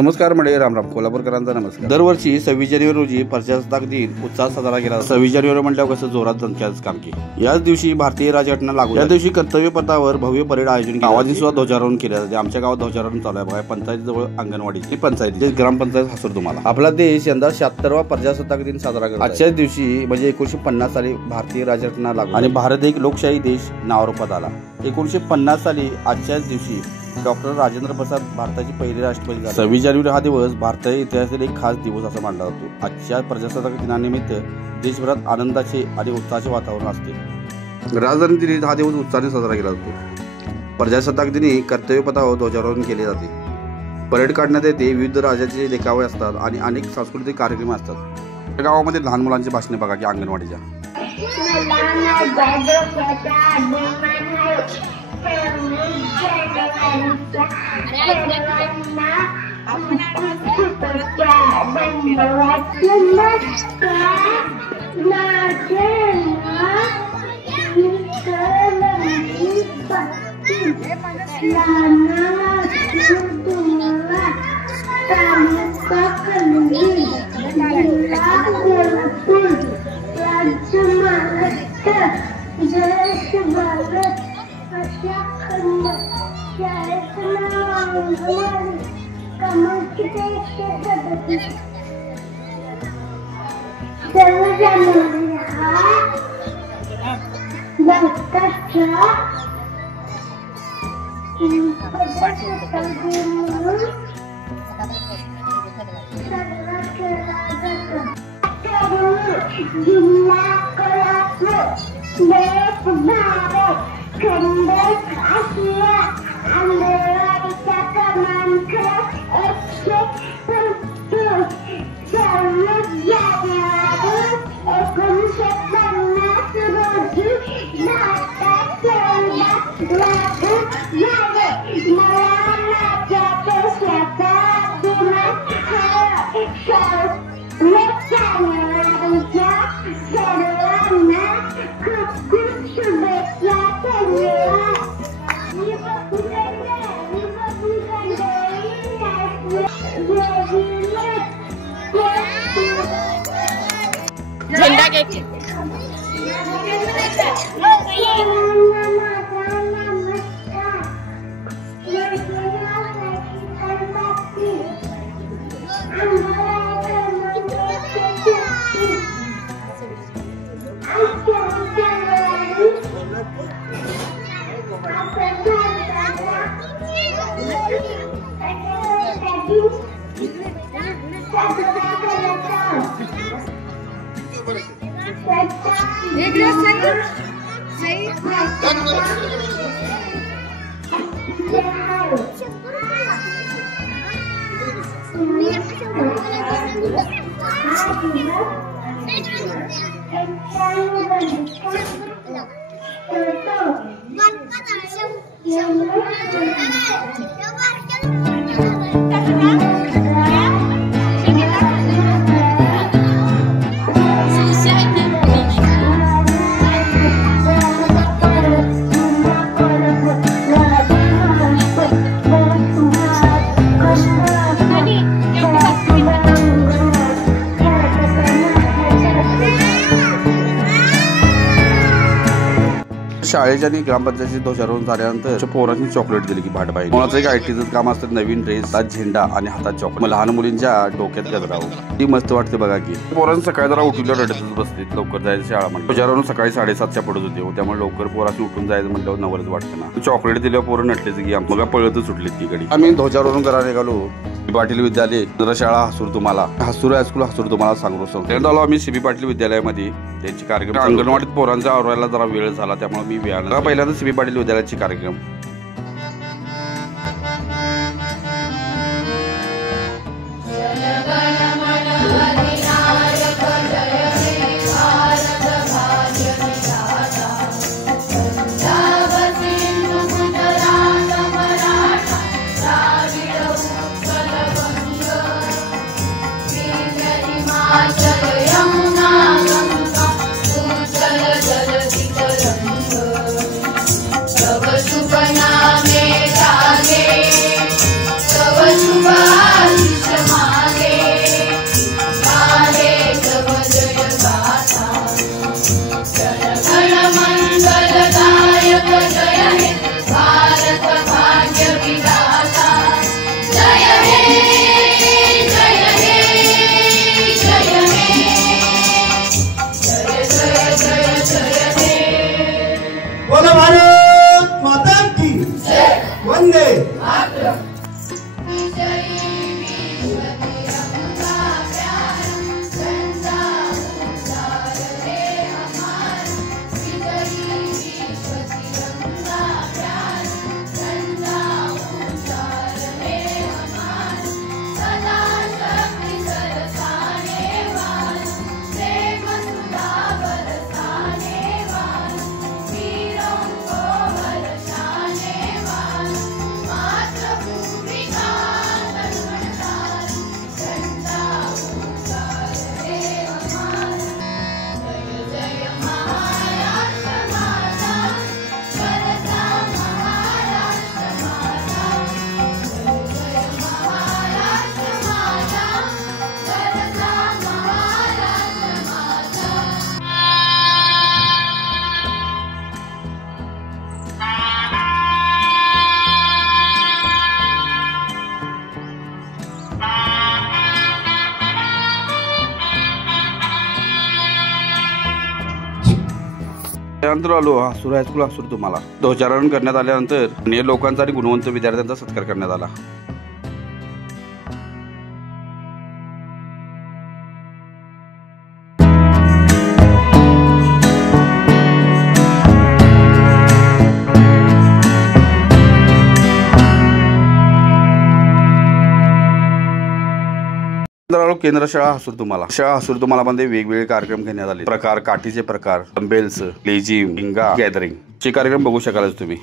नमस्कार मंडळी, रामराम. कोल्हापूरकरांचा नमस्कार. दरवर्षी 26 जानेवारी रोजी प्रजासत्ताक दिन उत्साहात साजरा केला. 26 जानेवारी म्हटल्यावर कसं जोरात दणक्याच काम की याच दिवशी भारतीय राज्यघटना लागू. या दिवशी कर्तव्य पथावर भव्य परेड आयोजन गावात सुद्धा ध्वजारोहण केले जाते. आमच्या गावात ध्वजारोहण चालू आहे बघा. पंचायत जवळ अंगणवाडी पंचायत ग्रामपंचायत हसूर तुम्हाला. आपला देश यंदा 76वा प्रजासत्ताक दिन साजरा करतो. आजच्याच दिवशी म्हणजे 1950 साली भारतीय राज्यघटना लागू आणि भारत एक लोकशाही देश नावारूपात आला. 1950 साली आजच्याच दिवशी डॉक्टर राजेंद्र प्रसाद भारताचे पहिले राष्ट्रपती झाले. 26 जानेवारी हा दिवस भारताच्या इतिहासातील एक खास दिवस असा मानला जातो. आजच्या प्रजासत्ताक दिनानिमित्त देशभरात आनंदाचे आणि उत्साहाचे वातावरण असते. राजधानी दिल्लीत हा दिवस उत्साहाने साजरा केला जातो. प्रजासत्ताक दिनी कर्तव्य पथावर ध्वजारोहण केले जाते. परेड काढण्यात येते. विविध राज्याचे देखावे असतात आणि अनेक सांस्कृतिक कार्यक्रम असतात. गावामध्ये लहान मुलांची भाषणे बघा की अंगणवाडीच्या. झेंडा घ्यायचे. शाळेच्या आणि ग्रामपंचायतीचे ध्वजारोहण झाल्यानंतर पोरांनी चॉकलेट दिली की भाट बाई. कोणाचं एक आयटीचं काम असतं. नवीन ड्रेस, हातात झेंडा आणि हातात चॉकलेट. लहान मुलींच्या डोक्यात गजराव ती मस्त वाटते बघा की. पोरांनी सकाळी जरा उठून रडतच बसते. लवकर जायचं शाळा म्हणलं. ध्वजारोहण सकाळी 7:30च्या पडत होते. त्यामुळे लवकर पोरांनी उठून जायचं म्हटलं नवलच वाटतं ना. चॉकलेट दिल्यावर पोरं नटलेच की मग पळतच सुटले तिकडे. आम्ही ध्वजारोहण करायला निघालो. पाटील विद्यालय नगर शाळा हसूर तुम्हाला, हसूर हायस्कूल हसूर तुम्हाला सांगू. त्यानंतर आलो आम्ही सीबी पाटील विद्यालयामध्ये. त्यांची कार्यक्रम अंगणवाडीत पोरांचा आवरायला जरा वेळ झाला त्यामुळे मी वेळानं पहिल्यांदा सीबी पाटील विद्यालयाचे कार्यक्रम. Super त्यानंतर आलो हासूर हायस्कूल हासूर तुम्हाला. ध्वजारोहण करण्यात आल्यानंतर अनेक लोकांचा आणि गुणवंत विद्यार्थ्यांचा सत्कार करण्यात आला. केंद्र शाळा हासूर तुम्हाला मध्ये वेगवेगळे कार्यक्रम घेण्यात आले. प्रकार काठीचे प्रकार, डंबेल्स, लेझिम, हिंगा, गॅदरिंग चे कार्यक्रम बघू शकाल तुम्ही.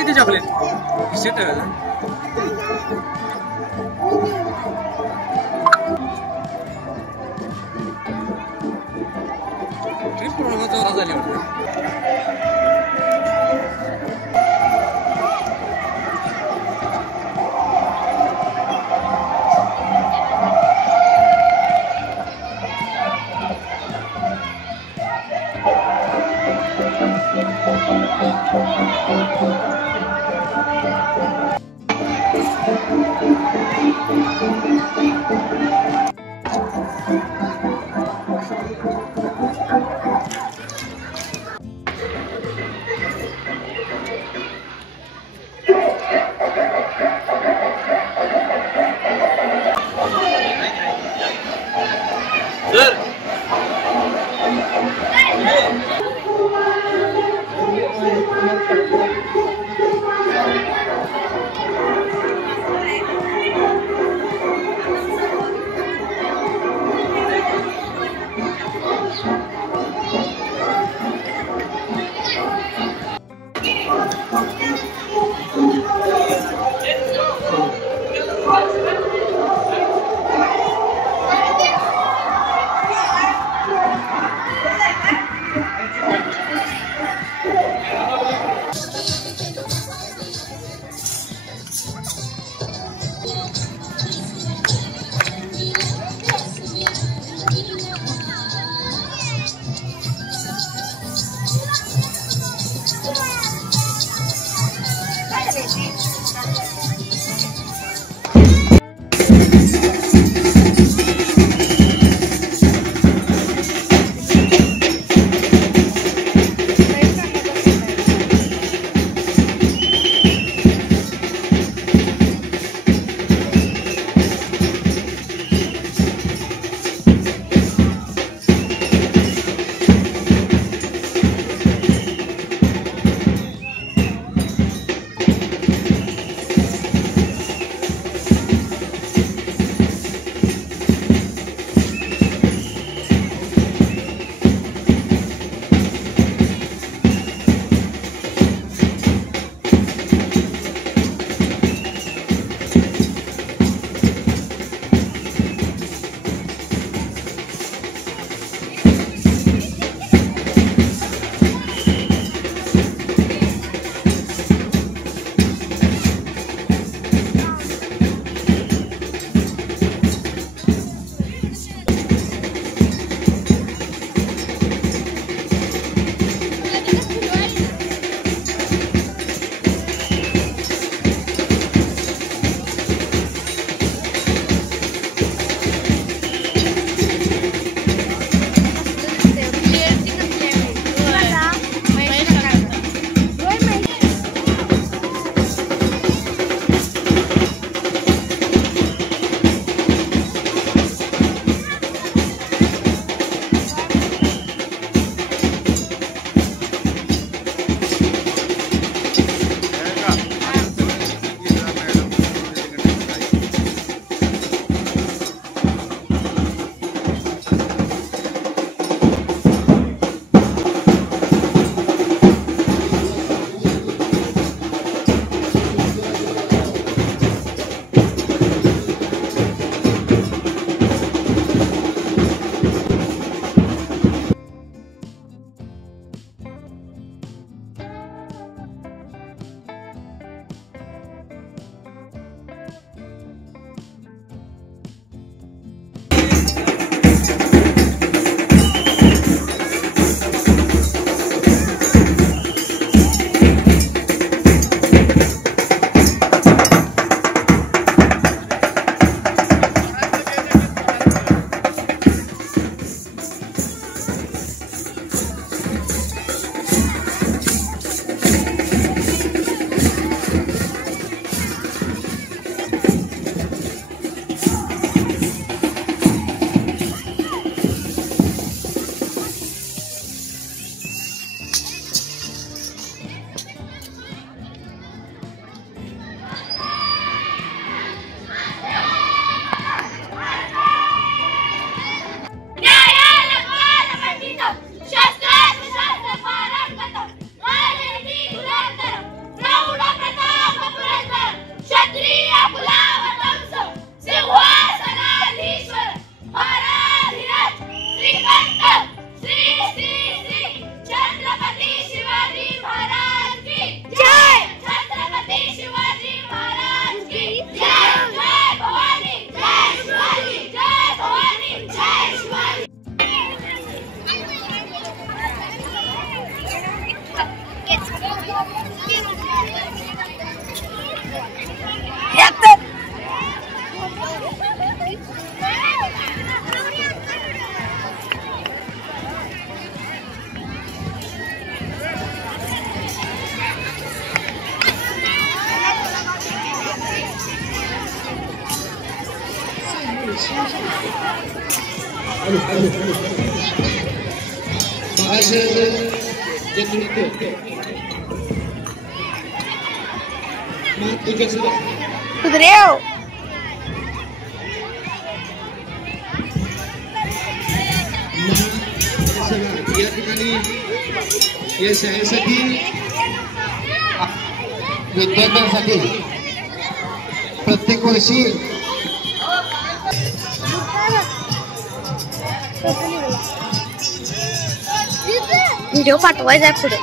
किती चॉकलेट ट्रिप पूर्ण जोरात झाली कुदरेव या ठिकाणी या शाळेसाठी विद्यार्थ्यांसाठी प्रत्येक वर्षी व्हिडिओ पाठवायचा आहे पुढे.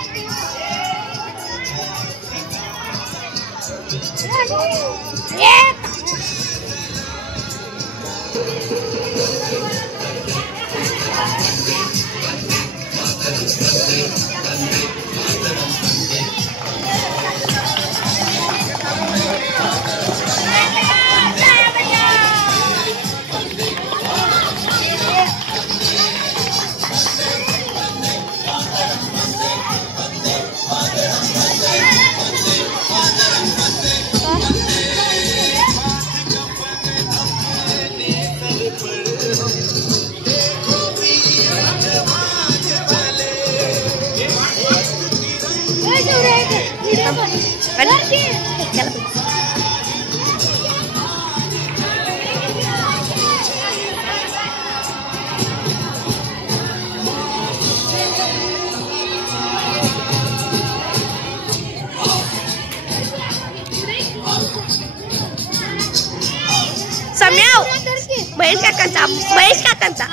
सम्याव महेश काकांचा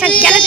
संख्याला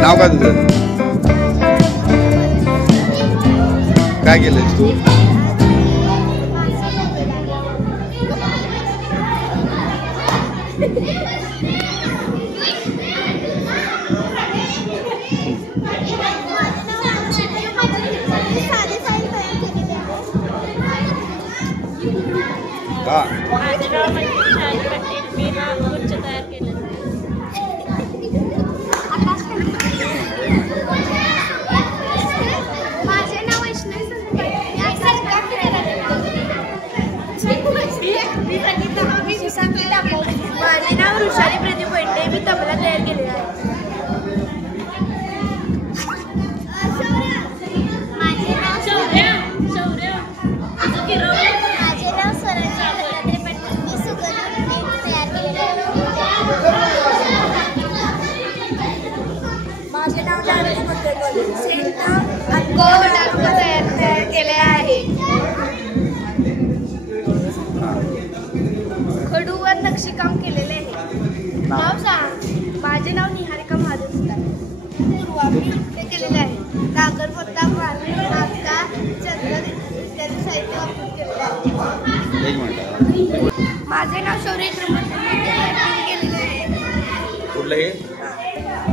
नाव काय तुझं? काय केलंस तू? का? माझे नाव ऋषाली प्रदीप वैद्य. मी तबला तयार केलेला आहे. माझे नाव स्वरांजली दत्तात्रय पाटील. मी सुगंध तयार केलेला आहे. माझे नाव जानवी तयार केले आहे. खडूवर नक्षीकाम केलेले आहे. नाव सांग. माझे नाव निहारिका महादेव सुतार. पूर्वामी नृत्य केलेले आहे. नागरपत्ता मार्ग नाटका चंद्र इत्यादी साहित्य वापरून केलेले आहे. एक मिनिट. माझे नाव शौर्य केलेले आहे. कुठलं हे?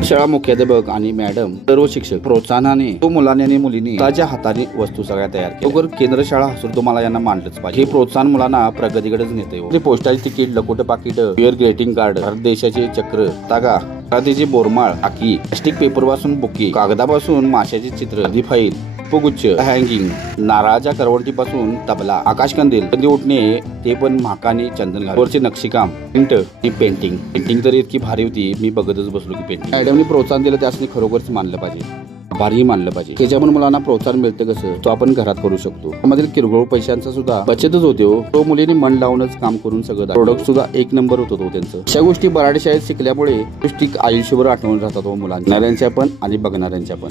शाळा मुख्याध्यापक आणि मॅडम सर्व शिक्षक प्रोत्साहनाने तो मुलांनी आणि मुलींनी स्वतःच्या हाताने वस्तू सगळ्या तयार केल्या. केंद्र शाळा हसून तुम्हाला यांना मांडलंच पाहिजे. हे प्रोत्साहन मुलांना प्रगतीकडेच नेते. पोस्टाचे तिकीट, लकोट पाकिट, युअर ग्रेटिंग कार्ड, भारत देशाचे चक्र, तागा, करातीचे बोरमाळ, आकी, प्लास्टिक पेपर पासून बुके, कागदापासून माशाचे चित्र, आधी फाईल, पुष्पगुच्छ, हँगिंग, नारळाच्या करवडतीपासून तबला, आकाशकंदील, कंदी उठणे ते पण म्हाकाने चंदन वरचे नक्षीकाम, प्रिंट, पेंटिंग तर इतकी भारी होती. मी बघतच बसलो की पेंटिंग. मॅडमनी प्रोत्साहन दिलं त्यासनी खरोखरच मानलं पाहिजे. आभारही मानलं पाहिजे. त्याच्यामुळे मुलांना प्रोत्साहन मिळतं कसं तो आपण घरात करू शकतो. त्यामध्ये किरकोळ पैशांचा सुद्धा बचतच होते. तो मुलींनी मन लावूनच काम करून सगळं प्रोडक्ट सुद्धा एक नंबर होतो त्यांचं. अशा गोष्टी बराडी शाळेत शिकल्यामुळे गोष्टी आयुष्यभर आठवून राहतात मुलांच्या पण आणि बघणाऱ्यांच्या पण.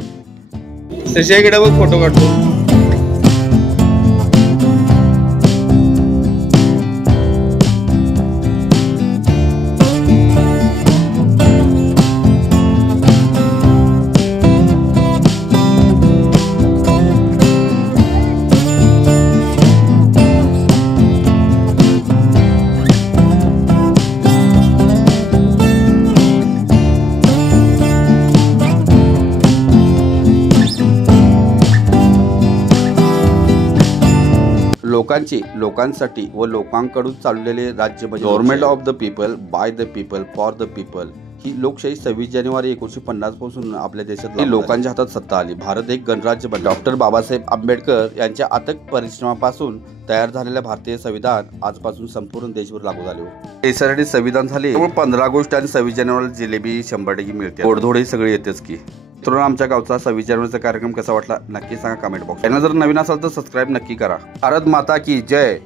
त्याच्याकडे बघ फोटो काढतो. लोकांसाठी व लोकांकडून चाललेले राज्य म्हणजे government of the people, by the people, for the people ही लोकशाही 26 जानेवारी 1950 पासून आपल्या देशात लोकांच्या हातात सत्ता आली. भारत एक गणराज्य बनला. डॉक्टर बाबासाहेब आंबेडकर यांच्या अथक परिश्रमापासून तयार झालेल्या भारतीय संविधान आजपासून संपूर्ण देशभर लागू झाले. देशासाठी संविधान झाले. 15 ऑगस्ट आणि 26 जानेवारी जिलेबी 100% मिळते. गोडधोड सगळे येतेच की. मित्रांनो, आमच्या गावचा 26 जानेवारीचा कार्यक्रम कसा वाटला नक्की सांगा कमेंट बॉक्स. चॅनल जर नवीन असाल तर सबस्क्राईब नक्की करा. भारत माता की जय.